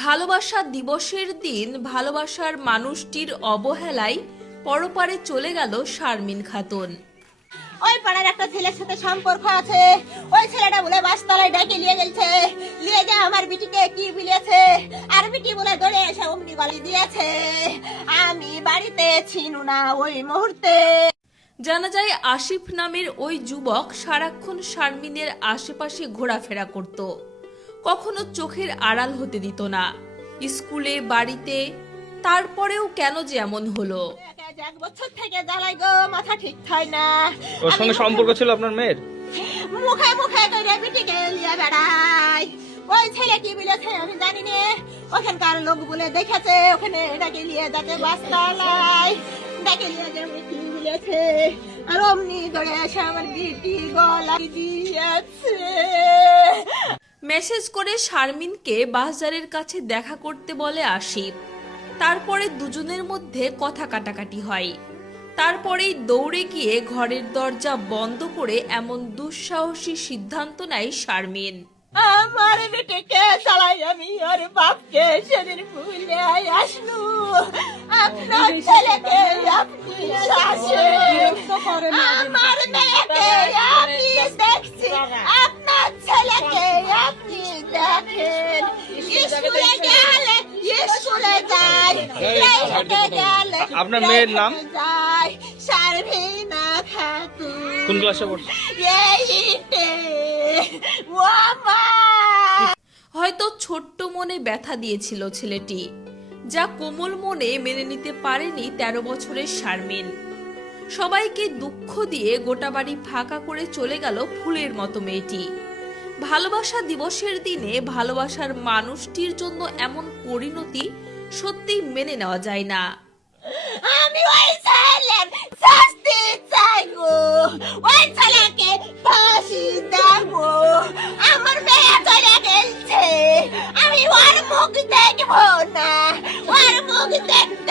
ভালোবাসা দিবসের দিন ভালোবাসার মানুষটির অবহেলায় পরপারে চলে গেল শারমিন খাতুন। ওই পাড়ার একটা ছেলের সাথে সম্পর্ক আছে, ওই ছেলেটা বলে বাসতলায় ডেকে নিয়ে গেছে, নিয়ে যা আমার বিটিকে কি বলেছে, আর বিটি বলে দৌড়ে এসে অমনি গলি দিয়েছে। আমি বাড়িতে ছিল না ওই মুহূর্তে। জানা যায় আসিফ নামের ওই যুবক সারাক্ষণ শারমিনের আশেপাশে ঘোরাফেরা করত, কখনো চোখের আড়াল হতে দিত না, স্কুলে বাড়িতে। তারপরেও কেন যে এমন হলো? এক বছর থেকে জ্বালাই গো, মাথা ঠিক হয় না। ওর সঙ্গে সম্পর্ক ছিল আপনার মেয়ের? মুখে মুখে করে বিটিকে নিয়ে বেড়াই। ওই ছেলে কি বলেছে আমি জানি না, ওখানকার লোক বলে দেখেছে ওখানে এটাকে নিয়ে যাতে বাসতলায় ডেকে নিয়ে যাবে কি বলেছে, আর অমনি ধরে এসে আমার বিটি গলা দিয়েছে। মেসেজ করে শারমিনকে বাজারের কাছে দেখা করতে বলে আসিফ। তারপরে দুজনের মধ্যে কথা কাটাকাটি হয়। তারপরেই দৌড়ে গিয়ে ঘরের দরজা বন্ধ করে এমন দুঃসাহসী সিদ্ধান্ত নেয় শারমিন। আমার বেটিকে চালাই আমি আর বাপকে সেদিন ভুলে আসনু। আপনার ছেলেকে আপনি শাসেন, আমার মেয়েকে আপনি দেখছেন, আপনার ছেলেকে আপনি দেখেন। স্কুলে গেলে স্কুলে যায়, প্রাইভেটে গেলে আপনার মেয়ের নাম? যায়। শারমিনা খাতুন। কোন ক্লাসে পড়ছে? এইটে। ও মা! হয়তো ছোট্ট মনে ব্যথা দিয়েছিল ছেলেটি, যা কোমল মনে মেনে নিতে পারেনি 13 বছরের শারমিন। সবাইকে দুঃখ দিয়ে গোটা বাড়ি ফাঁকা করে চলে গেল ফুলের মতো মেয়েটি। ভালোবাসা দিবসের দিনে ভালোবাসার মানুষটির জন্য এমন পরিণতি সত্যিই মেনে নেওয়া যায় না। আমি ওই ছেলের শাস্তি চাইবো, ওই ছেলেকে ফাঁসি দেবো। আমার মেয়ে চলে গেছে, আমি ওর মুখ দেখবো না, ওর মুখ দেখবো